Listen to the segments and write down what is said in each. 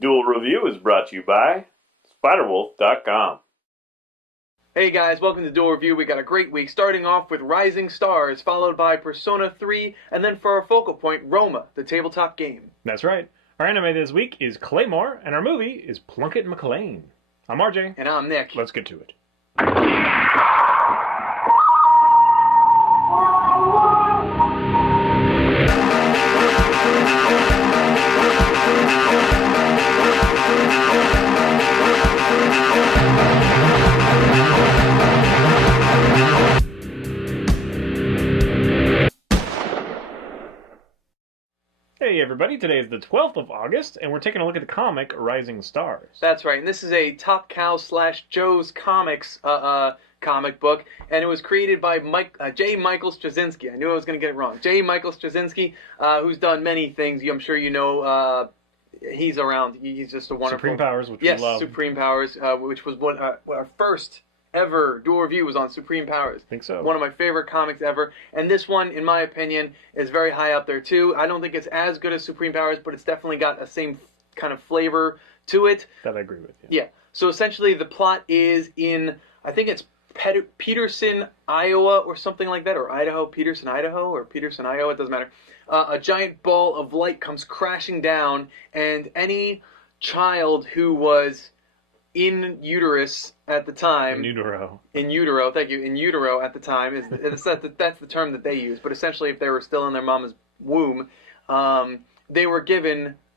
Duel Review is brought to you by SpiderWolf.com. Hey guys, welcome to Duel Review. We got a great week, starting off with Rising Stars, followed by Persona 3, and then for our focal point, Roma, the tabletop game. That's right. Our anime this week is Claymore, and our movie is Plunkett McLean. I'm RJ. And I'm Nick. Let's get to it. Hey everybody, today is the 12th of August, and we're taking a look at the comic Rising Stars. That's right, and this is a Top Cow / Joe's Comics comic book, and it was created by J. Michael Straczynski. I knew I was going to get it wrong. J. Michael Straczynski, who's done many things. I'm sure you know he's around. He's just a wonderful... Supreme Powers, which we love. Yes, Supreme Powers, which was what our first ever Duel Review was on Supreme Powers. I think so. One of my favorite comics ever. And this one, in my opinion, is very high up there too. I don't think it's as good as Supreme Powers, but it's definitely got a same kind of flavor to it. That I agree with. Yeah. So essentially the plot is in, I think it's Peterson, Iowa or something like that, or Idaho, Peterson, Iowa, it doesn't matter. A giant ball of light comes crashing down, and any child who was in uterus at the time... In utero, thank you. In utero at the time, that's the term that they use. But essentially, if they were still in their mama's womb, they were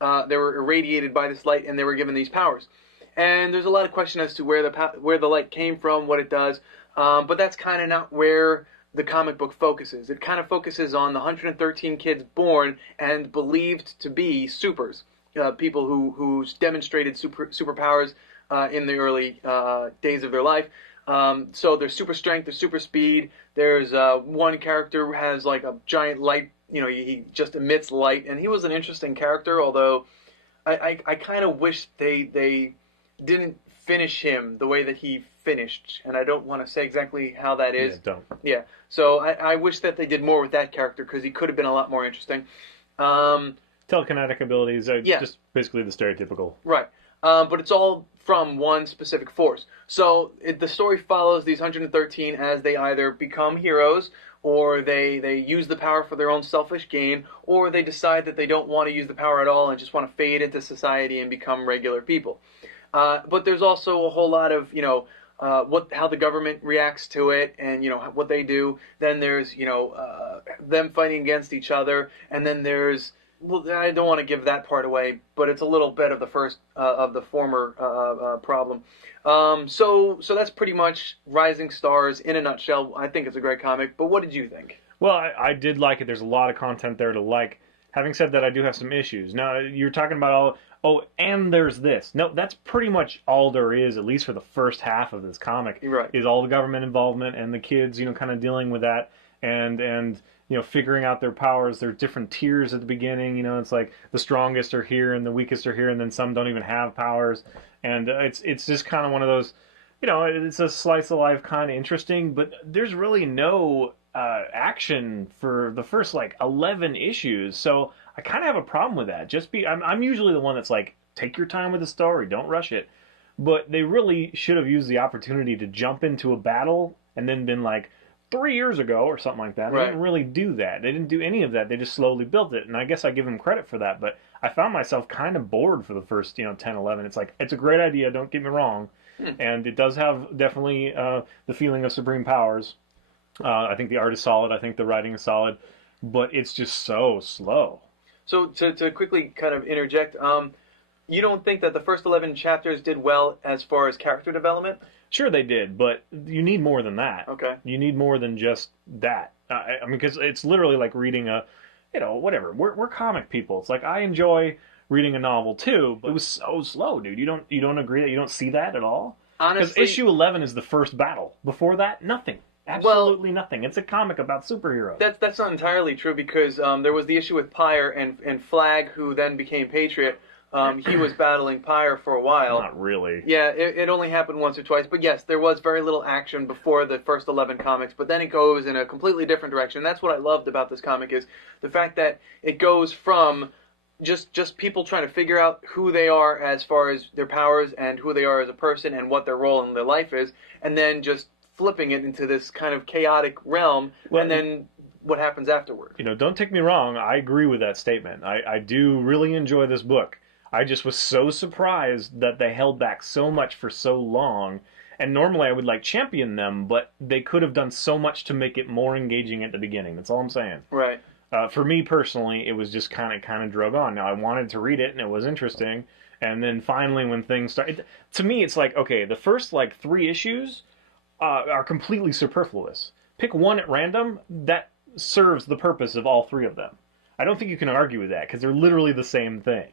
irradiated by this light, and they were given these powers. And there's a lot of question as to where the light came from, what it does. But that's kind of not where the comic book focuses. It kind of focuses on the 113 kids born and believed to be supers. People who demonstrated superpowers in the early days of their life. So there's super strength, there's super speed. There's one character who has like a giant light, he just emits light. And he was an interesting character, although I kind of wish they didn't finish him the way that he finished. And I don't want to say exactly how that is. Yeah, don't. Yeah, so I wish that they did more with that character because he could have been a lot more interesting. Telekinetic abilities are just basically the stereotypical. Right. But it's all from one specific force. So the story follows these 113 as they either become heroes, or they use the power for their own selfish gain, or they decide that they don't want to use the power at all and just want to fade into society and become regular people. But there's also a whole lot of, how the government reacts to it and, what they do. Then there's, them fighting against each other. And then there's... Well, I don't want to give that part away, but it's a little bit of the first of the former problem. So that's pretty much Rising Stars in a nutshell. I think it's a great comic, but what did you think? Well, I did like it. There's a lot of content there to like. Having said that, I do have some issues. Now, you're talking about and there's this. No, that's pretty much all there is, at least for the first half of this comic. Right. Is all the government involvement and the kids, kind of dealing with that and figuring out their powers. There are different tiers at the beginning. It's like the strongest are here and the weakest are here, and then some don't even have powers. And it's just kind of one of those, it's a slice of life, kind of interesting, but there's really no action for the first 11 issues. So I kind of have a problem with that. I'm usually the one that's like, take your time with the story, don't rush it. But they really should have used the opportunity to jump into a battle and then been like, 3 years ago or something like that. They didn't really do that. They didn't do any of that. They just slowly built it. And I guess I give them credit for that. But I found myself kind of bored for the first, 10, 11. It's like, it's a great idea, don't get me wrong. And it does have definitely the feeling of Supreme Powers. I think the art is solid. I think the writing is solid. But it's just so slow. So to quickly kind of interject, you don't think that the first 11 chapters did well as far as character development? Sure they did, but you need more than that. Okay. You need more than just that. I mean, because it's literally like reading a, whatever. We're comic people. It's like I enjoy reading a novel too, but it was so slow, dude. You don't agree that you don't see that at all? Honestly, because issue 11 is the first battle. Before that, nothing. Absolutely nothing. It's a comic about superheroes. That's not entirely true because there was the issue with Pyre and Flag, who then became Patriot. He was battling Pyre for a while. Not really. Yeah, it only happened once or twice. But yes, there was very little action before the first 11 comics. But then it goes in a completely different direction. That's what I loved about this comic is the fact that it goes from just people trying to figure out who they are as far as their powers and who they are as a person and what their role in their life is, and then just flipping it into this kind of chaotic realm, and then what happens afterward. Don't take me wrong. I agree with that statement. I do really enjoy this book. I just was so surprised that they held back so much for so long. And normally I would champion them, but they could have done so much to make it more engaging at the beginning. That's all I'm saying. Right. For me personally, it was just kind of drug on. Now I wanted to read it and it was interesting, and then finally when things started, to me it's okay, the first 3 issues are completely superfluous. Pick one at random that serves the purpose of all 3 of them. I don't think you can argue with that because they're literally the same thing.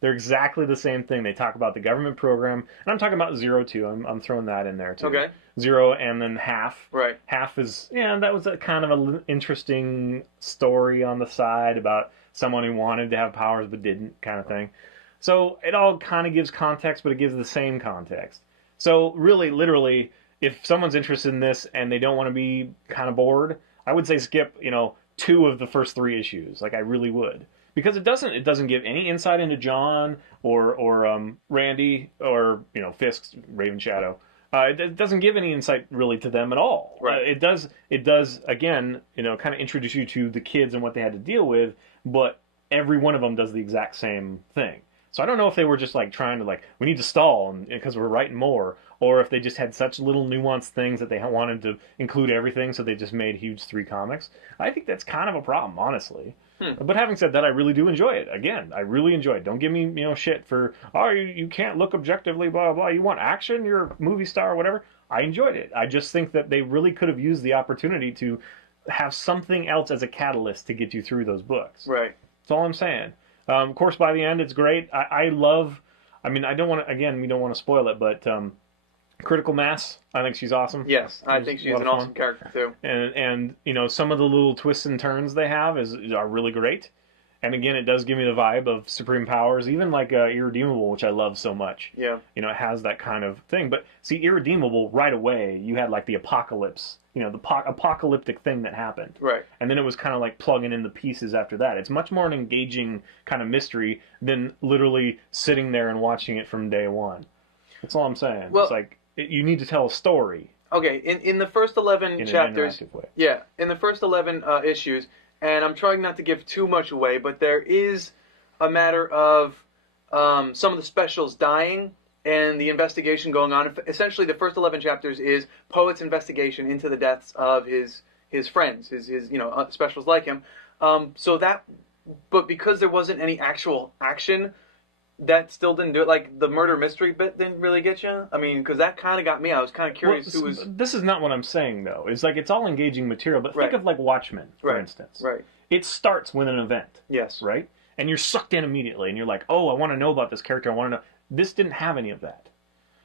They're exactly the same thing. They talk about the government program, and I'm talking about 0 too. I'm throwing that in there too. Okay. 0 and then half. Right. Half is, that was a kind of an interesting story on the side about someone who wanted to have powers but didn't, kind of thing. So it all kind of gives context, but it gives the same context. So really, literally, if someone's interested in this and they don't want to be kind of bored, I would say skip, 2 of the first 3 issues. I really would. Because it doesn't give any insight into John or Randy or Fisk's Raven Shadow. It doesn't give any insight really to them at all. Right. It does again kind of introduce you to the kids and what they had to deal with, but every one of them does the exact same thing. So I don't know if they were just trying to we need to stall because we're writing more, or if they just had such little nuanced things that they wanted to include everything, so they just made huge 3 comics. I think that's kind of a problem, honestly. But having said that, I really do enjoy it. Again, I really enjoy it. Don't give me, shit for, you can't look objectively, blah, blah. You want action? You're a movie star or whatever. I enjoyed it. I just think that they really could have used the opportunity to have something else as a catalyst to get you through those books. Right. That's all I'm saying. Of course, by the end, it's great. I love, I don't want to, again, we don't want to spoil it, but Critical Mass, I think she's awesome. Yes, I think she's an awesome character too. And some of the little twists and turns they have are really great. And again, it does give me the vibe of Supreme Powers, even Irredeemable, which I love so much. Yeah. It has that kind of thing. But see, Irredeemable, right away, you had the apocalypse, the apocalyptic thing that happened. Right. And then it was kind of plugging in the pieces after that. It's much more an engaging kind of mystery than literally sitting there and watching it from day one. That's all I'm saying. Well, it's you need to tell a story. Okay, in the first 11 chapters, in the first 11 issues, and I'm trying not to give too much away, but there is a matter of some of the specials dying and the investigation going on. Essentially, the first 11 chapters is Poet's investigation into the deaths of his friends, his specials like him. But because there wasn't any actual action, that still didn't do it. The murder mystery bit didn't really get you. Because that kind of got me. I was kind of curious who was. This is not what I'm saying though. It's it's all engaging material. But think of Watchmen, for instance. Right. It starts with an event. Yes. Right. And you're sucked in immediately, and you're oh, I want to know about this character. I want to know. This didn't have any of that.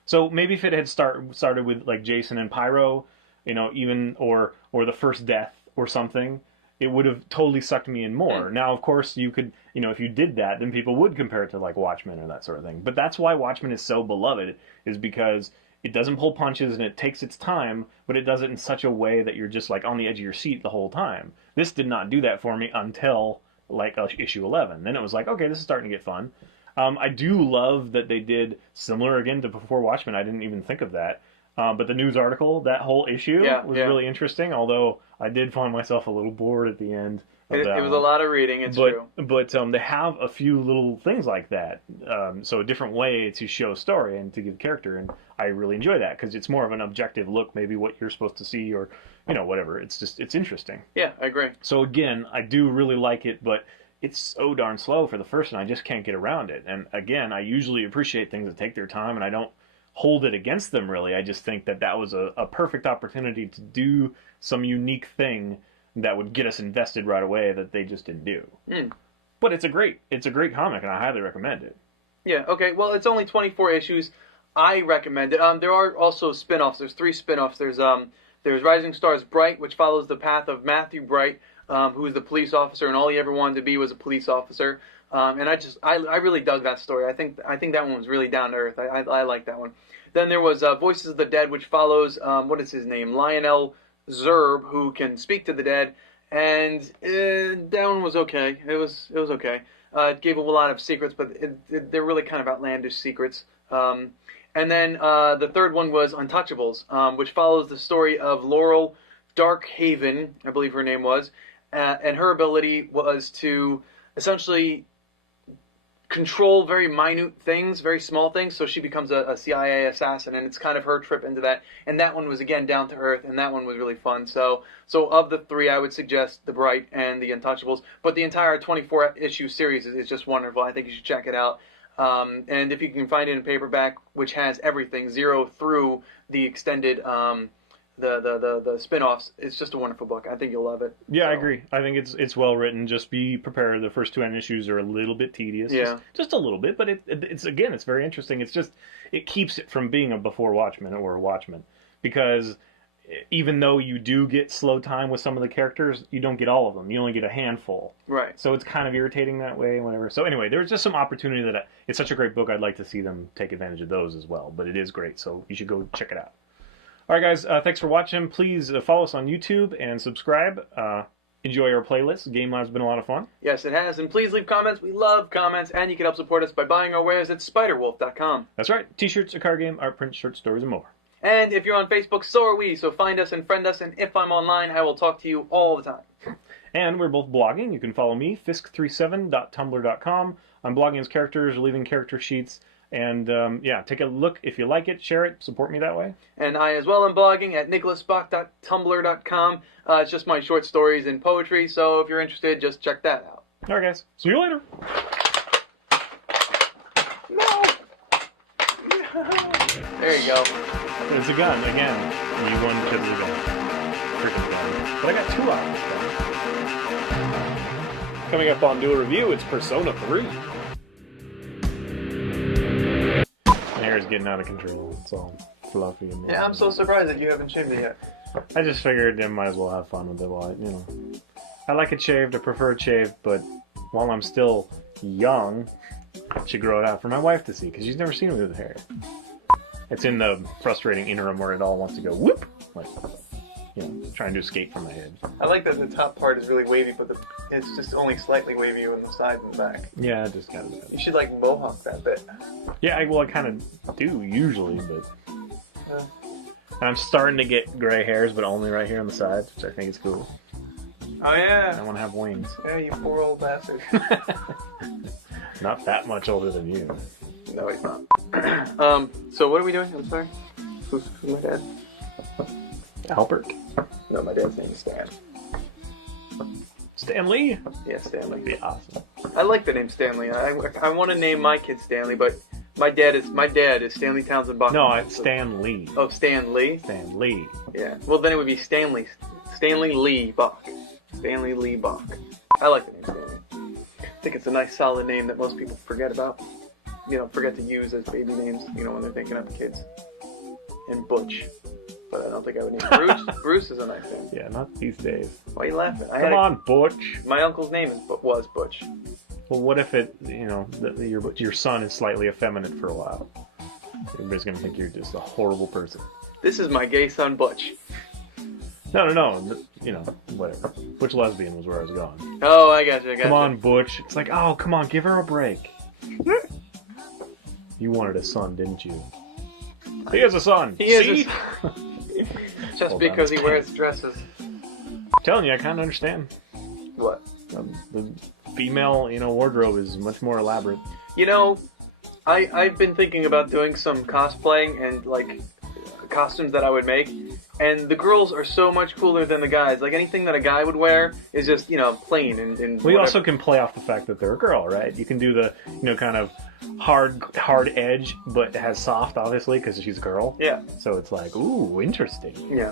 So maybe if it had started with Jason and Pyro, even or the first death or something, it would have totally sucked me in more. Now, of course, you could, if you did that, then people would compare it to Watchmen or that sort of thing. But that's why Watchmen is so beloved, is because it doesn't pull punches and it takes its time, but it does it in such a way that you're just on the edge of your seat the whole time. This did not do that for me until issue 11. Then it was okay, this is starting to get fun. I do love that they did similar again to before Watchmen. I didn't even think of that. But the news article, that whole issue was really interesting, although I did find myself a little bored at the end. It was a lot of reading, it's true. But they have a few little things like that. So a different way to show story and to give character, and I really enjoy that because it's more of an objective look, maybe what you're supposed to see or, whatever. It's interesting. Yeah, I agree. So again, I do really like it, but it's so darn slow for the first one. I just can't get around it. And again, I usually appreciate things that take their time, and I don't hold it against them, really. I just think that was a perfect opportunity to do some unique thing that would get us invested right away that they just didn't do. But it's a great comic, and I highly recommend it. Yeah, okay. Well, it's only 24 issues. I recommend it. There are also spin-offs. There's 3 spin-offs. There's Rising Stars Bright, which follows the path of Matthew Bright, who is the police officer, and all he ever wanted to be was a police officer. And I really dug that story. I think that one was really down to earth. I like that one. Then there was Voices of the Dead, which follows what is his name, Lionel Zerb, who can speak to the dead, and that one was okay. It was okay. It gave a lot of secrets, but they're really kind of outlandish secrets. And then the third one was Untouchables, which follows the story of Laurel Darkhaven, I believe her name was, and her ability was to essentially control very minute things, very small things, so she becomes a CIA assassin, and it's kind of her trip into that. And that one was, again, down to earth, and that one was really fun. So of the three, I would suggest The Bright and The Untouchables, but the entire 24-issue series is just wonderful. I think you should check it out. And if you can find it in paperback, which has everything, 0 through the extended the spin-offs, it's just a wonderful book. I think you'll love it. Yeah, I agree. I think it's well written. Just be prepared. The first 2 issues are a little bit tedious. Yeah. Just a little bit, but it's again, it's very interesting. It's just, it keeps it from being a before Watchmen or a Watchmen, because even though you do get slow time with some of the characters, you don't get all of them. You only get a handful. Right. So it's kind of irritating that way and whatever. So anyway, there's just some opportunity that it's such a great book. I'd like to see them take advantage of those as well. But it is great, so you should go check it out. All right, guys, thanks for watching. Please follow us on YouTube and subscribe. Enjoy our playlist. Game Live's been a lot of fun. Yes, it has. And please leave comments. We love comments. And you can help support us by buying our wares at spiderwolf.com. That's right. T-shirts, a card game, art print, short stories, and more. And if you're on Facebook, so are we. So find us and friend us. And if I'm online, I will talk to you all the time. And we're both blogging. You can follow me, fisk37.tumblr.com. I'm blogging as characters, leaving character sheets. And, yeah, take a look. If you like it, share it. Support me that way. And I as well am blogging at nicholasbach.tumblr.com. It's just my short stories and poetry, so if you're interested, just check that out. All right, guys. See you later. No! There you go. It's a gun, again. You won because of the gun. Freaking gun. But I got 2 out of this gun. Coming up on Duel Review, it's Persona 3. My hair's getting out of control. It's all fluffy and Yeah, I'm so surprised that you haven't shaved it yet. I just figured I might as well have fun with it while I like it shaved. I prefer it shaved, but while I'm still young, I should grow it out for my wife to see, because she's never seen me with hair. It's in the frustrating interim where it all wants to go whoop, like, trying to escape from my head. I like that the top part is really wavy, but it's just only slightly wavy on the sides and the back. Yeah, it just kind of. You should, like, mohawk that bit. Yeah, I kind of do usually, but I'm starting to get gray hairs, but only right here on the sides, which I think is cool. Oh, yeah. I want to have wings. Yeah, you poor old bastard. Not that much older than you. No, he's not. So what are we doing? I'm sorry. Who's my dad? Albert. No, my dad's name is Stan. Stan Lee? Yeah, Stanley. That'd be awesome. I like the name Stanley. I want to name my kid Stanley, but my dad is Stanley Townsend Bach. No, it's Stan Lee. Oh, Stan Lee? Stan Lee. Yeah. Well, then it would be Stanley Lee Bach. Stanley Lee Bach. I like the name Stanley. I think it's a nice solid name that most people forget about. Forget to use as baby names, when they're thinking of kids. And Butch. But I don't think I would name Bruce. Bruce is a nice name. Yeah, not these days. Why are you laughing? Come on, Butch. My uncle's name was Butch. Well, what if your son is slightly effeminate for a while? Everybody's going to think you're just a horrible person. This is my gay son, Butch. No. Whatever. Butch Lesbian was where I was going. Oh, I got you. Come on, Butch. It's like, oh, come on, give her a break. You wanted a son, didn't you? He has a son. He See? is. Just because he wears dresses. I'm telling you, I kind of understand. What? The female, wardrobe is much more elaborate. I've been thinking about doing some cosplaying and, like, costumes that I would make. And the girls are so much cooler than the guys. Like, anything that a guy would wear is just, plain and We also can play off the fact that they're a girl, right? You can do the, kind of hard edge, but it has soft, obviously, because she's a girl. Yeah. So it's like, ooh, interesting. Yeah.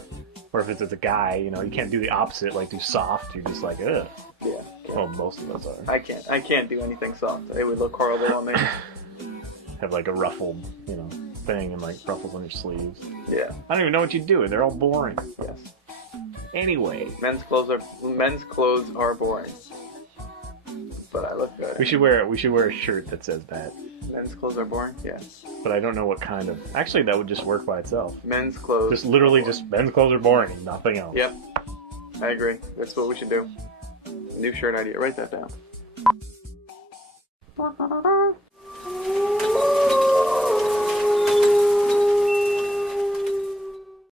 Or if it's a guy, you can't do the opposite, like do soft. You're just like, ugh. Yeah. Well, most of us are. I can't do anything soft. It would look horrible on me. Have like a ruffled, thing and like ruffles on your sleeves. Yeah. I don't even know what you do. They're all boring. Yes. Anyway. Men's clothes are boring. But I look good. We should wear a shirt that says that. Men's clothes are boring? Yeah. But I don't know what kind of. Actually, that would just work by itself. Men's clothes. Just literally just men's clothes are boring and nothing else. Yep. I agree. That's what we should do. New shirt idea. Write that down.